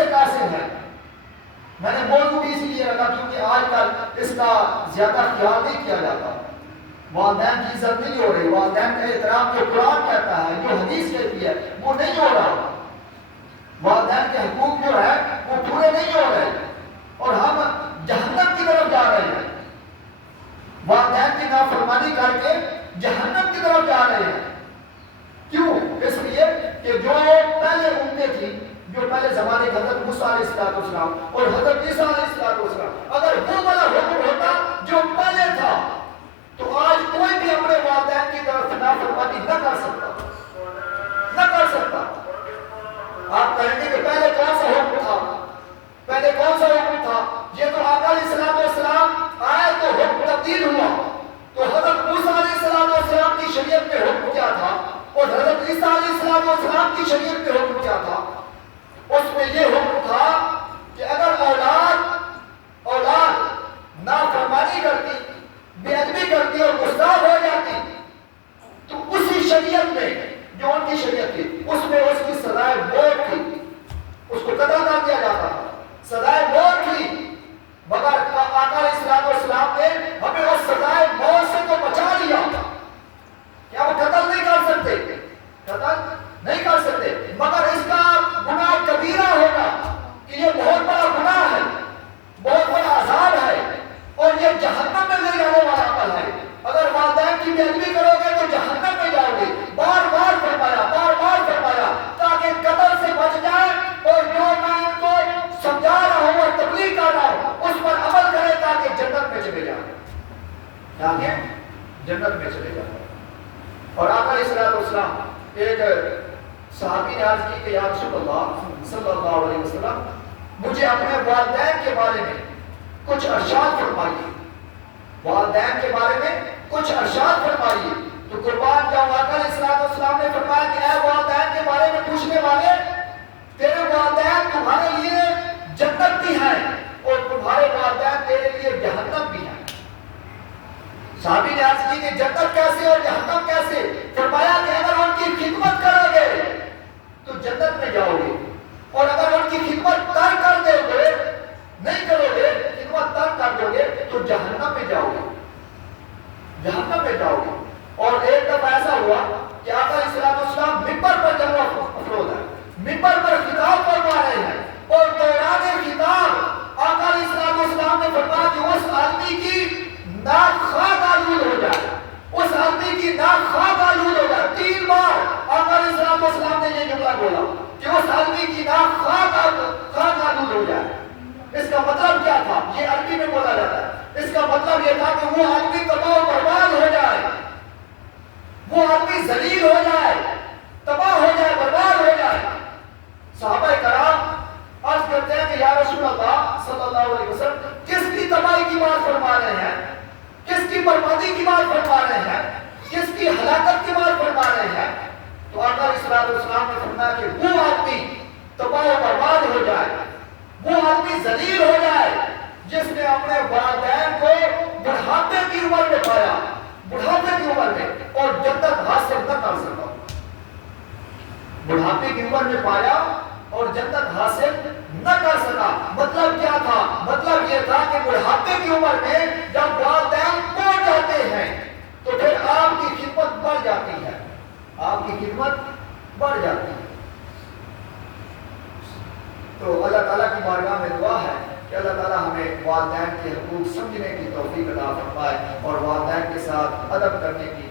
سے قاصر ہے. میں نے موضوع بھی اس لیے رکھا کیونکہ آج کل اس کا زیادہ خیال نہیں کیا جاتا. والدین کی عزت نہیں ہو رہی، والدین کا احترام جو قرآن کہتا ہے، جو حدیث کہتی ہے، وہ نہیں ہو رہا. والدین کے حقوق جو ہے وہ پورے نہیں ہو رہے اور ہم جہنم کی طرف جا رہے ہیں. والدین کی نافرمانی کر کے جہنم کی طرف جا رہے ہیں. کیوں؟ اس لیے کہ جو پہلے امتیں تھیں، جو پہلے زمانے کے حضرت موسیٰ علیہ السلام اور حضرت عیسیٰ علیہ السلام، اگر وہ والا حکم ہوتا جو پہلے تھا تو آج کوئی بھی اپنے والدین کی طرف نافرمانی نہ کر سکتا. آپ کہیں گے کہ پہلے کون سا حکم تھا؟ پہلے کون سا حکم تھا؟ یہ تو آقا علیہ السلام آئے تو حکم تبدیل ہوا. تو حضرت موسیٰ علیہ السلام کی شریعت میں حکم کیا تھا اور حضرت عیسیٰ علیہ السلام کی شریعت میں حکم کیا تھا؟ اس میں یہ حکم تھا کہ اگر اولاد نافرمانی کرتی، بے ادبی کرتی اور گستاخ ہو جاتی تو اسی شریعت میں جو ان کی شریعت تھی اس میں اس کی سزائے موت تھی، اس کو قتل کر دیا جاتا تھا، سزائے موت تھی. مگر آقا علیہ السلام نے ہمیں اس سزائے موت سے تو بچا لیا. کیا وہ قتل نہیں کر سکتے مگر اس کا گناہ کبیرہ ہوگا کہ یہ بہت بڑا گناہ ہے، بہت بڑا عذاب ہے اور یہ جہنم میں لے جانے والا عمل ہے. اگر والدین کی بے ادبی کرو گے تو جہنم میں جاؤ گے. بار بار فرمایا تاکہ قتل سے بچ جائے اور جو میں ان کو سمجھا رہا ہوں اور تبلیغ کر رہا ہوں اس پر عمل کرے تاکہ جنت میں چلے جائیں. اور آقا علیہ السلام ایک صحابی نے عرض کی کہ یا رسول اللہ صلی اللہ علیہ وسلم مجھے اپنے والدین کے بارے میں کچھ ارشاد فرمائیے. والدین کے بارے میں کچھ ارشاد فرمائیے. تو قربان جاؤں آقا علیہ السلام نے فرمایا کہ اے والدین کے بارے میں پوچھنے والے، تیرے والدین تمہارے لیے جنت بھی ہیں اور تمہارے والدین تیرے لیے جہنم بھی ہیں. صحابی نے عرض کی کہ جنت کیسے اور جہنم کیسے؟ فرمایا کہ اگر ان کی خدمت کرو گے تو جنت میں جاؤ گے اور اگر ان کی خدمت ترک کر دو گے، نہیں کرو گے، خدمت ترک کر دو گے تو جہنم میں جاؤ گے. اور ایک دفعہ ایسا ہوا کہ آقا علیہ السلام ممبر پر جلوہ افروز ہے، ممبر پر خطاب فرما رہے ہیں اور دوران خطاب آقا علیہ السلام نے فرمایا کہ اس آدمی کی ناک خاک آلود ہو جائے، اس آدمی کی ناک خاک آلود ہو جائے. 3 بار آقا علیہ السلام نے یہ جملہ بولا کہ اس آدمی کی ناک خاک آلود ہو جائے. اس کا مطلب کیا تھا؟ یہ عربی میں بولا جاتا ہے. اس کا مطلب یہ تھا کہ وہ آدمی تباہ و برباد ہو جائے، وہ آدمی ذلیل ہو جائے، تباہ ہو جائے، برباد ہو جائے. صحابہ کرام عرض کرتے ہیں کہ یا رسول اللہ صلی اللہ علیہ وسلم کس کی تباہی کی بات فرما رہے ہیں، کس کی بربادی کی بات فرما رہے ہیں، کس کی ہلاکت کی بات فرما رہے ہیں؟ تو آقا علیہ السلام نے فرمایا کہ وہ آدمی تباہ و برباد ہو جائے، وہ آدمی ذلیل ہو جائے جس نے اپنے والدین کو بڑھاپے کی عمر میں پایا، بڑھاپے کی عمر میں، اور جنت حاصل نہ کر سکا. بڑھاپے کی عمر میں پایا اور جنت حاصل نہ کر سکا. مطلب کیا تھا؟ مطلب یہ تھا کہ بڑھاپے کی عمر میں جب والدین پہنچ جاتے ہیں تو پھر آپ کی خدمت بڑھ جاتی ہے، آپ کی خدمت بڑھ جاتی ہے. تو اللہ تعالیٰ کی بارگاہ میں دعا ہے کہ اللہ تعالیٰ ہمیں والدین کے حقوق سمجھنے کی توفیق عطا فرمائے اور والدین کے ساتھ ادب کرنے کی